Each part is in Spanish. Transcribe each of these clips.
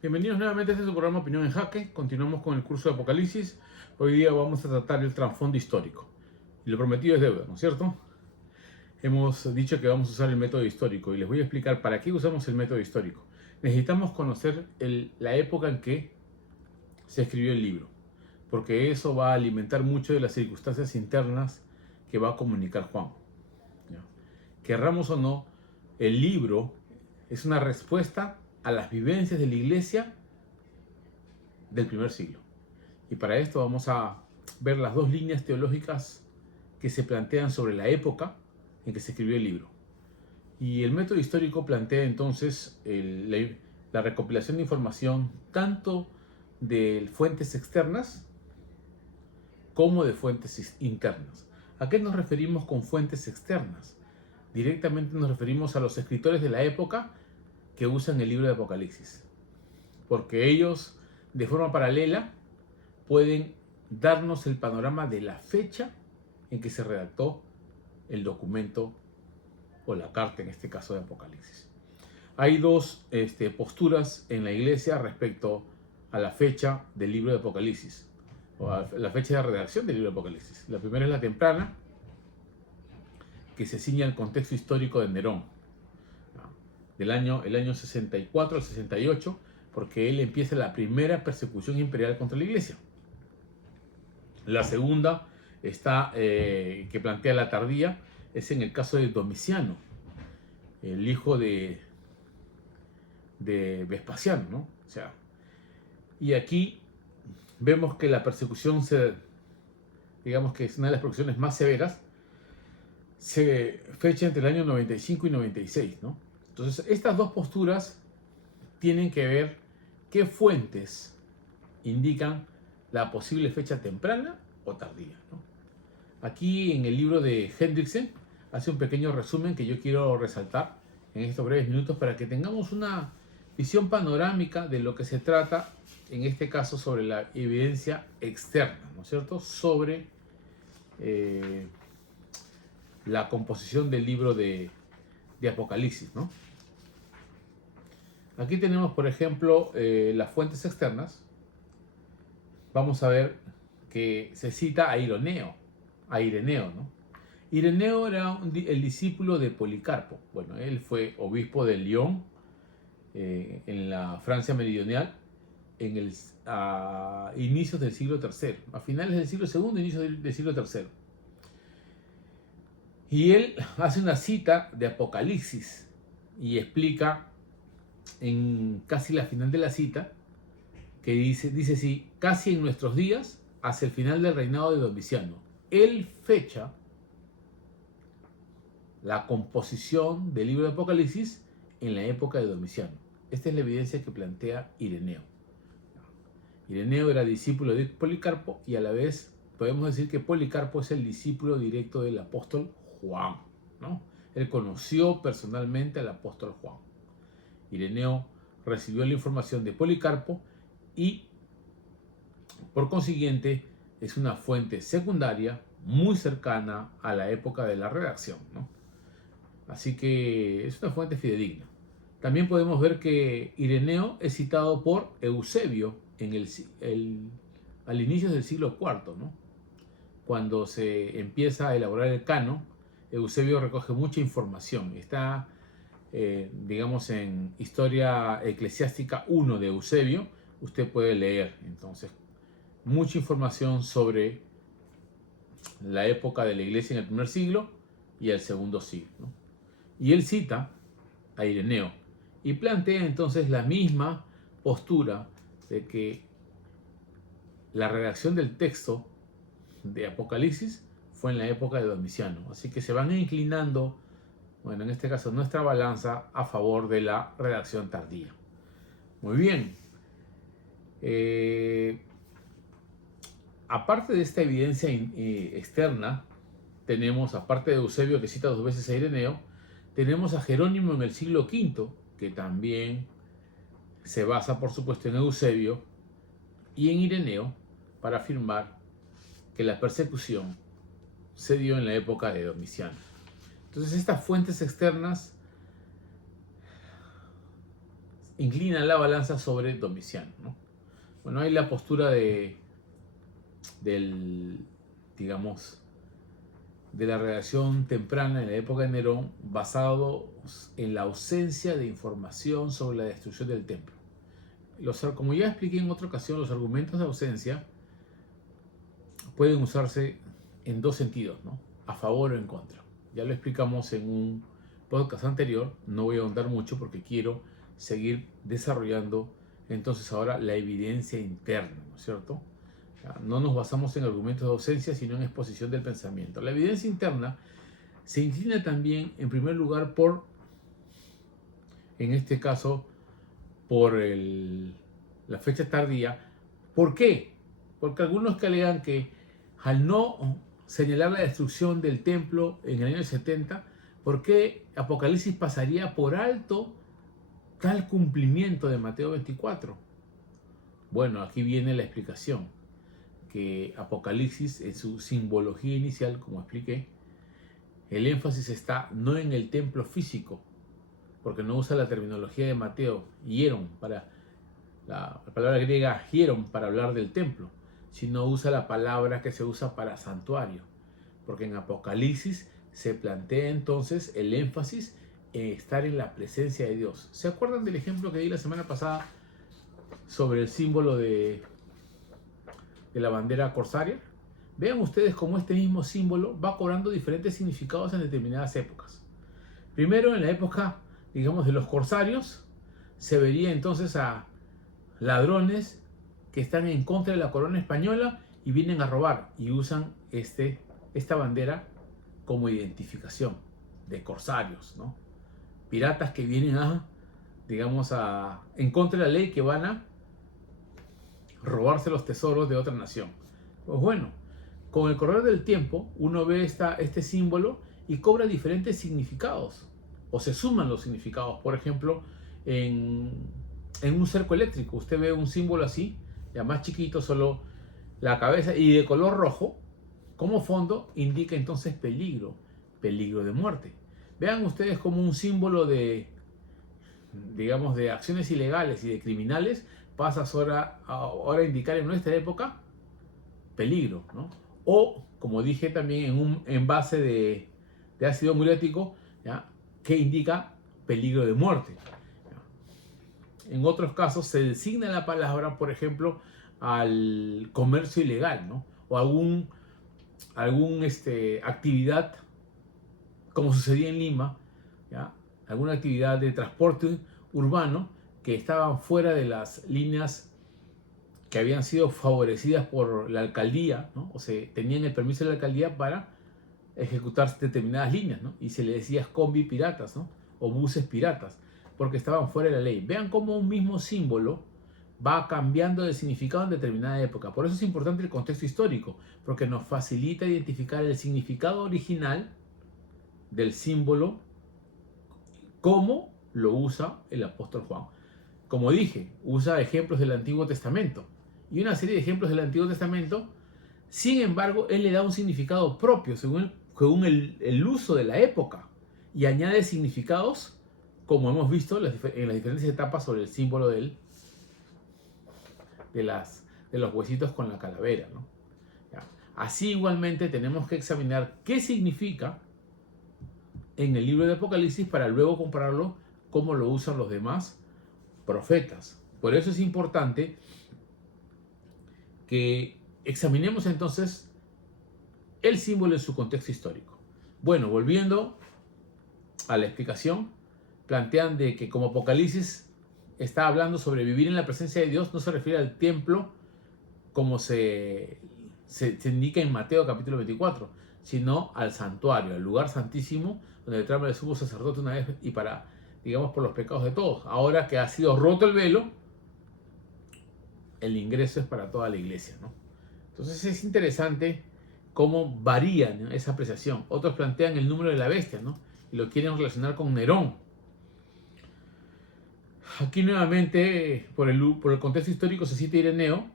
Bienvenidos nuevamente a este su programa Opinión en Jaque. Continuamos con el curso de Apocalipsis. Hoy día vamos a tratar el trasfondo histórico. Y lo prometido es deuda, ¿no es cierto? Hemos dicho que vamos a usar el método histórico y les voy a explicar para qué usamos el método histórico. Necesitamos conocer la época en que se escribió el libro, porque eso va a alimentar mucho de las circunstancias internas que va a comunicar Juan. ¿Ya? Querramos o no, el libro es una respuesta a las vivencias de la iglesia del primer siglo. Y para esto vamos a ver las dos líneas teológicas que se plantean sobre la época en que se escribió el libro. Y el método histórico plantea entonces la recopilación de información tanto de fuentes externas como de fuentes internas. ¿A qué nos referimos con fuentes externas? Directamente nos referimos a los escritores de la época que usan el libro de Apocalipsis, porque ellos de forma paralela pueden darnos el panorama de la fecha en que se redactó el documento o la carta, en este caso de Apocalipsis. Hay dos posturas en la iglesia respecto a la fecha del libro de Apocalipsis, o a la fecha de redacción del libro de Apocalipsis. La primera es la temprana, que se ciña al contexto histórico de Nerón, el año 64 al 68, porque él empieza la primera persecución imperial contra la iglesia. La segunda que plantea la tardía, es en el caso de Domiciano, el hijo de Vespasiano, ¿no? O sea, y aquí vemos que la persecución, digamos que es una de las persecuciones más severas, se fecha entre el año 95 y 96, ¿no? Entonces, estas dos posturas tienen que ver qué fuentes indican la posible fecha temprana o tardía, ¿no? Aquí en el libro de Hendriksen hace un pequeño resumen que yo quiero resaltar en estos breves minutos para que tengamos una visión panorámica de lo que se trata, en este caso sobre la evidencia externa, ¿no es cierto?, sobre la composición del libro de Apocalipsis, ¿no? Aquí tenemos, por ejemplo, las fuentes externas. Vamos a ver que se cita a Ireneo, ¿no? Ireneo era el discípulo de Policarpo. Bueno, él fue obispo de Lyon, en la Francia meridional, a inicios del siglo III, a finales del siglo II, inicios del siglo III. Y él hace una cita de Apocalipsis y explica en casi la final de la cita que dice así: casi en nuestros días, hacia el final del reinado de Domiciano. Él fecha la composición del libro de Apocalipsis en la época de Domiciano. Esta es la evidencia que plantea Ireneo. Ireneo era discípulo de Policarpo y a la vez podemos decir que Policarpo es el discípulo directo del apóstol Juan, ¿no? Él conoció personalmente al apóstol Juan. Ireneo recibió la información de Policarpo y por consiguiente es una fuente secundaria muy cercana a la época de la redacción, ¿no? Así que es una fuente fidedigna. También podemos ver que Ireneo es citado por Eusebio al inicio del siglo IV, ¿no? Cuando se empieza a elaborar el canon, Eusebio recoge mucha información. Está, digamos, en Historia Eclesiástica 1 de Eusebio. Usted puede leer, entonces, mucha información sobre la época de la iglesia en el primer siglo y el segundo siglo, ¿no? Y él cita a Ireneo y plantea entonces la misma postura de que la redacción del texto de Apocalipsis fue en la época de Domiciano. Así que se van inclinando, bueno, en este caso nuestra balanza a favor de la redacción tardía. Muy bien. Aparte de esta evidencia externa, tenemos, aparte de Eusebio, que cita dos veces a Ireneo, tenemos a Jerónimo en el siglo V, que también se basa, por supuesto, en Eusebio y en Ireneo para afirmar que la persecución se dio en la época de Domiciano. Entonces, estas fuentes externas inclina la balanza sobre Domiciano, ¿no? Bueno, hay la postura del, digamos, de la redacción temprana en la época de Nerón, basado en la ausencia de información sobre la destrucción del templo. Como ya expliqué en otra ocasión, los argumentos de ausencia pueden usarse en dos sentidos, ¿no? A favor o en contra. Ya lo explicamos en un podcast anterior, no voy a ahondar mucho porque quiero seguir desarrollando entonces ahora la evidencia interna, ¿no es cierto? No nos basamos en argumentos de ausencia, sino en exposición del pensamiento. La evidencia interna se inclina también, en primer lugar, en este caso, por la fecha tardía. ¿Por qué? Porque algunos que alegan que al no señalar la destrucción del templo en el año 70, ¿por qué Apocalipsis pasaría por alto tal cumplimiento de Mateo 24? Bueno, aquí viene la explicación, que Apocalipsis en su simbología inicial, como expliqué, el énfasis está no en el templo físico, porque no usa la terminología de Mateo, hieron, para la palabra griega hieron para hablar del templo, sino usa la palabra que se usa para santuario, porque en Apocalipsis se plantea entonces el énfasis en estar en la presencia de Dios. ¿Se acuerdan del ejemplo que di la semana pasada sobre el símbolo de la bandera corsaria? Vean ustedes cómo este mismo símbolo va cobrando diferentes significados en determinadas épocas. Primero, en la época, digamos, de los corsarios, se vería entonces a ladrones que están en contra de la corona española y vienen a robar y usan esta bandera como identificación de corsarios, ¿no? Piratas que vienen digamos, en contra de la ley, que van a robarse los tesoros de otra nación. Pues bueno, con el correr del tiempo uno ve este símbolo y cobra diferentes significados, o se suman los significados. Por ejemplo, en un cerco eléctrico usted ve un símbolo así, ya más chiquito, solo la cabeza, y de color rojo como fondo, indica entonces peligro de muerte. Vean ustedes como un símbolo digamos, de acciones ilegales y de criminales pasa ahora a indicar en nuestra época peligro, ¿no? O, como dije también, en un envase de ácido muriático, ¿ya?, que indica peligro de muerte. En otros casos se designa la palabra, por ejemplo, al comercio ilegal, ¿no? O algún actividad, como sucedía en Lima, ¿ya?, alguna actividad de transporte urbano que estaban fuera de las líneas que habían sido favorecidas por la alcaldía, ¿no? O sea, tenían el permiso de la alcaldía para ejecutar determinadas líneas, ¿no? Y se le decía combi piratas, ¿no? O buses piratas, porque estaban fuera de la ley. Vean cómo un mismo símbolo va cambiando de significado en determinada época. Por eso es importante el contexto histórico, porque nos facilita identificar el significado original del símbolo, cómo lo usa el apóstol Juan. Como dije, usa ejemplos del Antiguo Testamento y una serie de ejemplos del Antiguo Testamento. Sin embargo, él le da un significado propio según el uso de la época, y añade significados, como hemos visto en las diferentes etapas, sobre el símbolo de los huesitos con la calavera, ¿no? ¿Ya? Así igualmente tenemos que examinar qué significa en el libro de Apocalipsis para luego compararlo cómo lo usan los demás profetas. Por eso es importante que examinemos entonces el símbolo en su contexto histórico. Bueno, volviendo a la explicación, plantean de que como Apocalipsis está hablando sobre vivir en la presencia de Dios, no se refiere al templo como se indica en Mateo capítulo 24, sino al santuario, al lugar santísimo, donde trama el sumo sacerdote una vez y para, digamos, por los pecados de todos. Ahora que ha sido roto el velo, el ingreso es para toda la iglesia, ¿no? Entonces es interesante cómo varía, ¿no?, esa apreciación. Otros plantean el número de la bestia, ¿no?, y lo quieren relacionar con Nerón. Aquí nuevamente, por el contexto histórico, se cita Ireneo,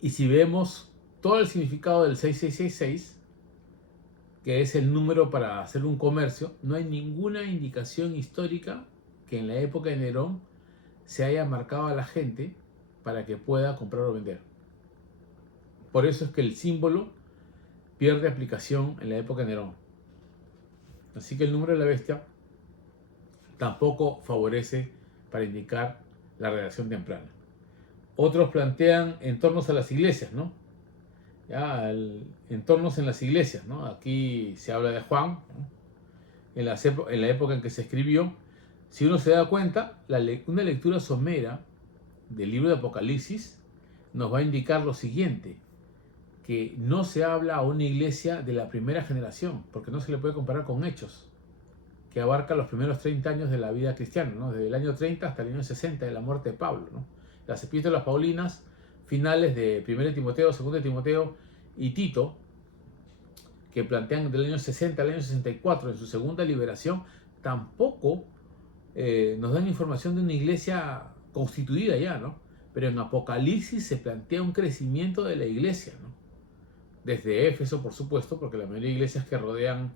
y si vemos todo el significado del 6666, que es el número para hacer un comercio, no hay ninguna indicación histórica que en la época de Nerón se haya marcado a la gente para que pueda comprar o vender. Por eso es que el símbolo pierde aplicación en la época de Nerón. Así que el número de la bestia tampoco favorece para indicar la redacción temprana. Otros plantean entornos a las iglesias, ¿no? Ya, entornos en las iglesias, ¿no? Aquí se habla de Juan, ¿no? En la época en que se escribió. Si uno se da cuenta, una lectura somera del libro de Apocalipsis nos va a indicar lo siguiente, que no se habla a una iglesia de la primera generación, porque no se le puede comparar con Hechos, que abarca los primeros 30 años de la vida cristiana, ¿no? Desde el año 30 hasta el año 60 de la muerte de Pablo, ¿no? Las epístolas paulinas, finales de 1 Timoteo, 2 Timoteo y Tito, que plantean del año 60 al año 64 en su segunda liberación, tampoco nos dan información de una iglesia constituida ya, ¿no? Pero en Apocalipsis se plantea un crecimiento de la iglesia, ¿no? Desde Éfeso, por supuesto, porque la mayoría de iglesias que rodean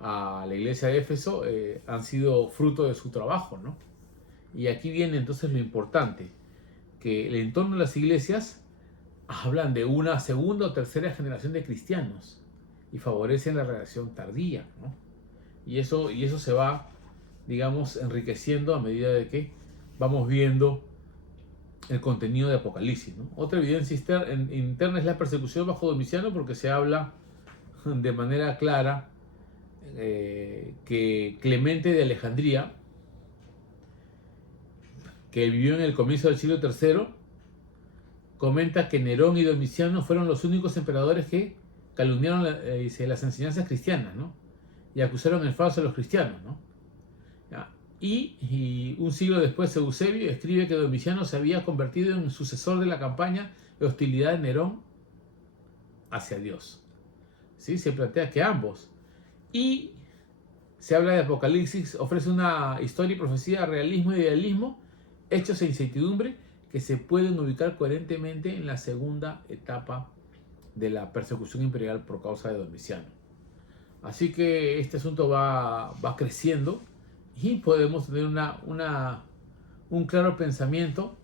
a la iglesia de Éfeso han sido fruto de su trabajo, ¿no? Y aquí viene entonces lo importante, que el entorno de las iglesias hablan de una segunda o tercera generación de cristianos y favorecen la redacción tardía, ¿no? Y eso se va, digamos, enriqueciendo a medida de que vamos viendo el contenido de Apocalipsis, ¿no? Otra evidencia interna es la persecución bajo Domiciano, porque se habla de manera clara que Clemente de Alejandría, que vivió en el comienzo del siglo III, comenta que Nerón y Domiciano fueron los únicos emperadores que calumniaron las enseñanzas cristianas, ¿no? Y acusaron el falso a los cristianos, ¿no? Y un siglo después Eusebio escribe que Domiciano se había convertido en sucesor de la campaña de hostilidad de Nerón hacia Dios. ¿Sí? Se plantea que ambos. Y se habla de Apocalipsis, ofrece una historia y profecía, realismo y idealismo, hechos e incertidumbre que se pueden ubicar coherentemente en la segunda etapa de la persecución imperial por causa de Domiciano. Así que este asunto va creciendo y podemos tener un claro pensamiento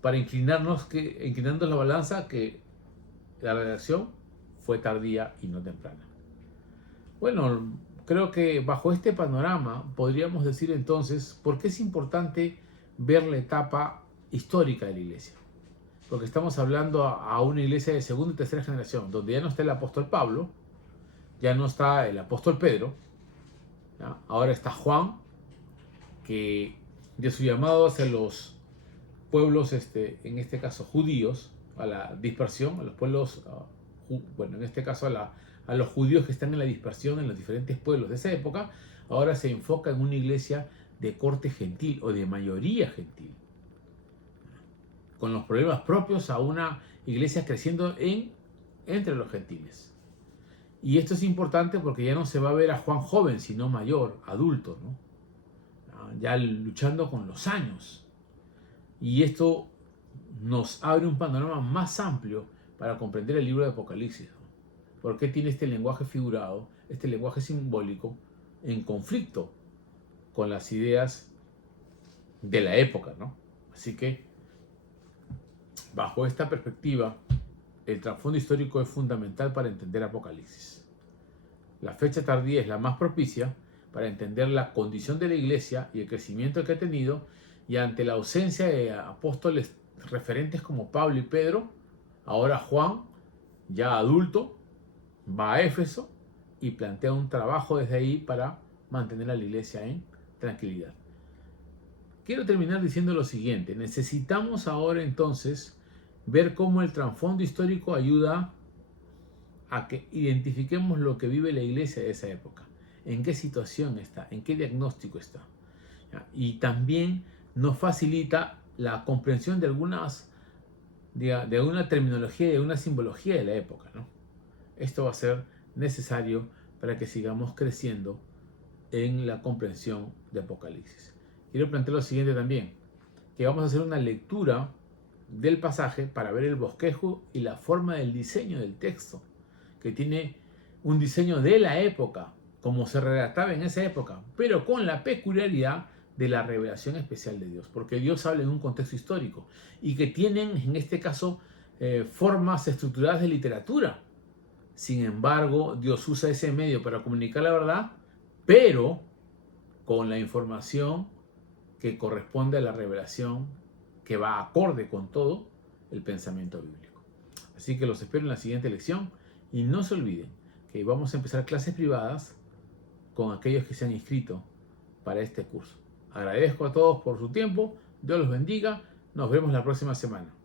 para inclinando la balanza, que la redacción fue tardía y no temprana. Bueno, creo que bajo este panorama podríamos decir entonces por qué es importante ver la etapa histórica de la iglesia. Porque estamos hablando a una iglesia de segunda y tercera generación, donde ya no está el apóstol Pablo, ya no está el apóstol Pedro, ¿ya? Ahora está Juan, que de su llamado hacia los pueblos, en este caso judíos, a la dispersión, a los pueblos, en este caso a los judíos que están en la dispersión en los diferentes pueblos de esa época, ahora se enfoca en una iglesia de corte gentil o de mayoría gentil, con los problemas propios a una iglesia creciendo entre los gentiles. Y esto es importante porque ya no se va a ver a Juan joven, sino mayor, adulto, ¿no? Ya luchando con los años. Y esto nos abre un panorama más amplio para comprender el libro de Apocalipsis, ¿no? Porque tiene este lenguaje figurado, este lenguaje simbólico, en conflicto con las ideas de la época, ¿no? Así que, bajo esta perspectiva, el trasfondo histórico es fundamental para entender Apocalipsis. La fecha tardía es la más propicia para entender la condición de la iglesia y el crecimiento que ha tenido, y ante la ausencia de apóstoles referentes como Pablo y Pedro, ahora Juan, ya adulto, va a Éfeso y plantea un trabajo desde ahí para mantener a la iglesia en tranquilidad. Quiero terminar diciendo lo siguiente: necesitamos ahora entonces ver cómo el trasfondo histórico ayuda a que identifiquemos lo que vive la iglesia de esa época, en qué situación está, en qué diagnóstico está. Y también nos facilita la comprensión de una terminología y de una simbología de la época, ¿no? Esto va a ser necesario para que sigamos creciendo en la comprensión de Apocalipsis. Quiero plantear lo siguiente también, que vamos a hacer una lectura del pasaje para ver el bosquejo y la forma del diseño del texto, que tiene un diseño de la época como se redactaba en esa época, pero con la peculiaridad de la revelación especial de Dios, porque Dios habla en un contexto histórico y que tienen, en este caso, formas estructuradas de literatura. Sin embargo, Dios usa ese medio para comunicar la verdad, pero con la información que corresponde a la revelación que va acorde con todo el pensamiento bíblico. Así que los espero en la siguiente lección y no se olviden que vamos a empezar clases privadas con aquellos que se han inscrito para este curso. Agradezco a todos por su tiempo, Dios los bendiga, nos vemos la próxima semana.